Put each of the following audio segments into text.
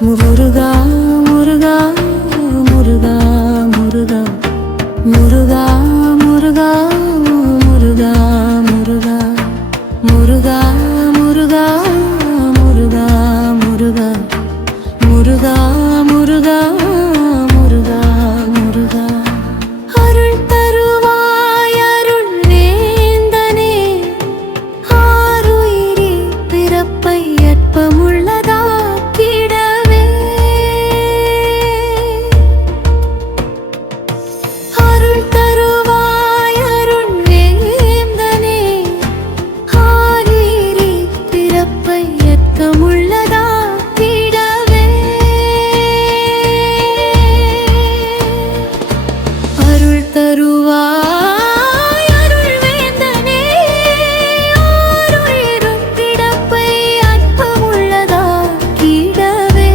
முருகா முருகா முருகா முருகா முருகா முருகா முருகா முருகா முருகா முருகா முருகா முருகா முருகா முருகா முருகா முருகா அருள் தருவாய் அருள் வேந்தனே ஆருயிரே பிறப்பை அற்பமுள்ளதாக்கிடவே அருள் தருவாய் அருள் வேந்தனே ஆருயிரே பிறப்பை அற்பமுள்ளதாக்கிடவே அருள் தருவாய் அருள் வேந்தனே ஆருயிரும் பிறப்பை அற்பமுள்ளதாக்கிடவே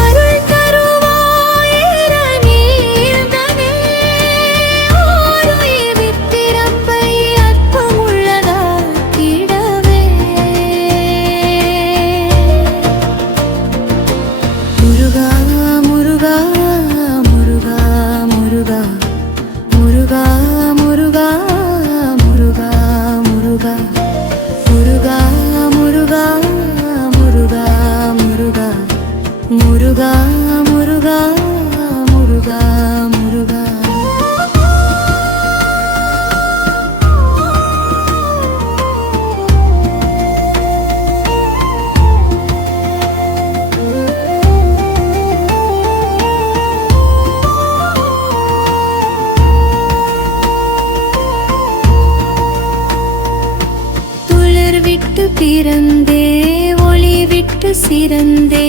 அருள் தருவாய் இரநீந்தனே ஆருயிர் பிறப்பை அற்பமுள்ளதாக்கிடவே முருகா முருகா முருகா முருகா முருகா முருகா முருகா முருகா முருகா முருகா முருகா முருகா முருகா முருகா முருகா முருகா துளிர் விட்டு பிறந்தே ஒளி விட்டு சிறந்தே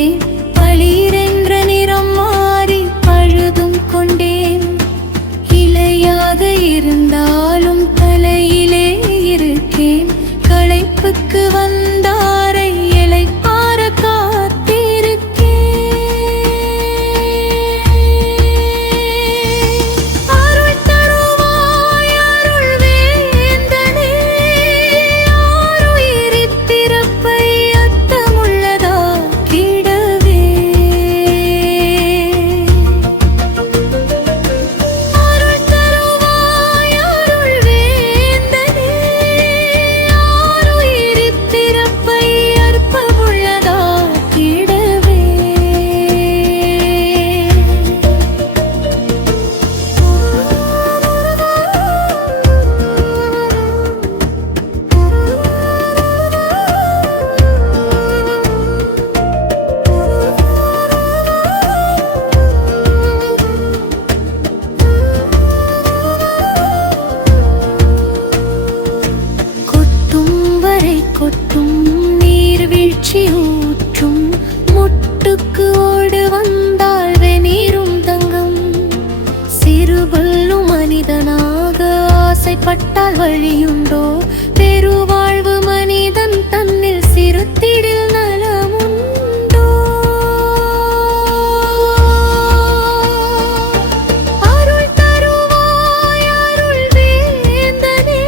பளிரென்ற நிறம் மாறி பழுதும் கொண்டேன் இலையாக இருந்தாலும் தலையிலே இருக்கேன் களைப்புக்கு வந்தாரை இளைப்பாற காத்திருக்கேன் அருள் தருவாய் அருள் வேந்தனே ஆருயிர் பிறப்பை அர்த்தமுள்ளதாக்கிடவே அருள் தருவாய் அருள் வேந்தனே ஆருயிர் பிறப்பை அற்பமுள்ளதாக்கிடவே கொட்டும் வரை கொட்டும் நீர்வீழ்ச்சி ஊற்றும் முட்டுக்கு ஓடு வந்தால் வெநீரும் தங்கம் சிறுபல்லும் மனிதனாக ஆசைப்பட்டால் வழியுண்டோ பெருவாழ்வு மனிதன் தன்னில் சிறுத்திடில் நலமுண்டோ அருள் தருவாய் அருள் வேந்தனே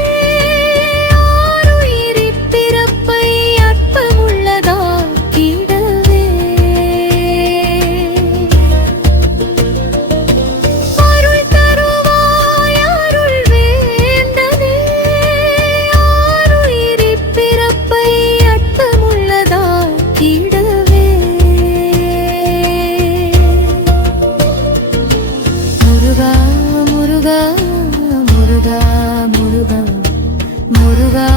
ஆருயிர் பிறப்பை அற்பமுள்ளதாக்கிடவே அருள் தருவாய் அருள் வேந்தனே ஆருயிர் பிறப்பை அற்பமுள்ளதாக்கிடவே முருகா முருகா முருகா முருகா முருகா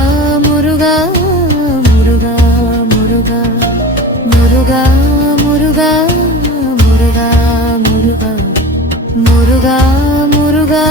முருகா முருகா முருகா முருகா முருகா முருகா முருகா முருகா முருகா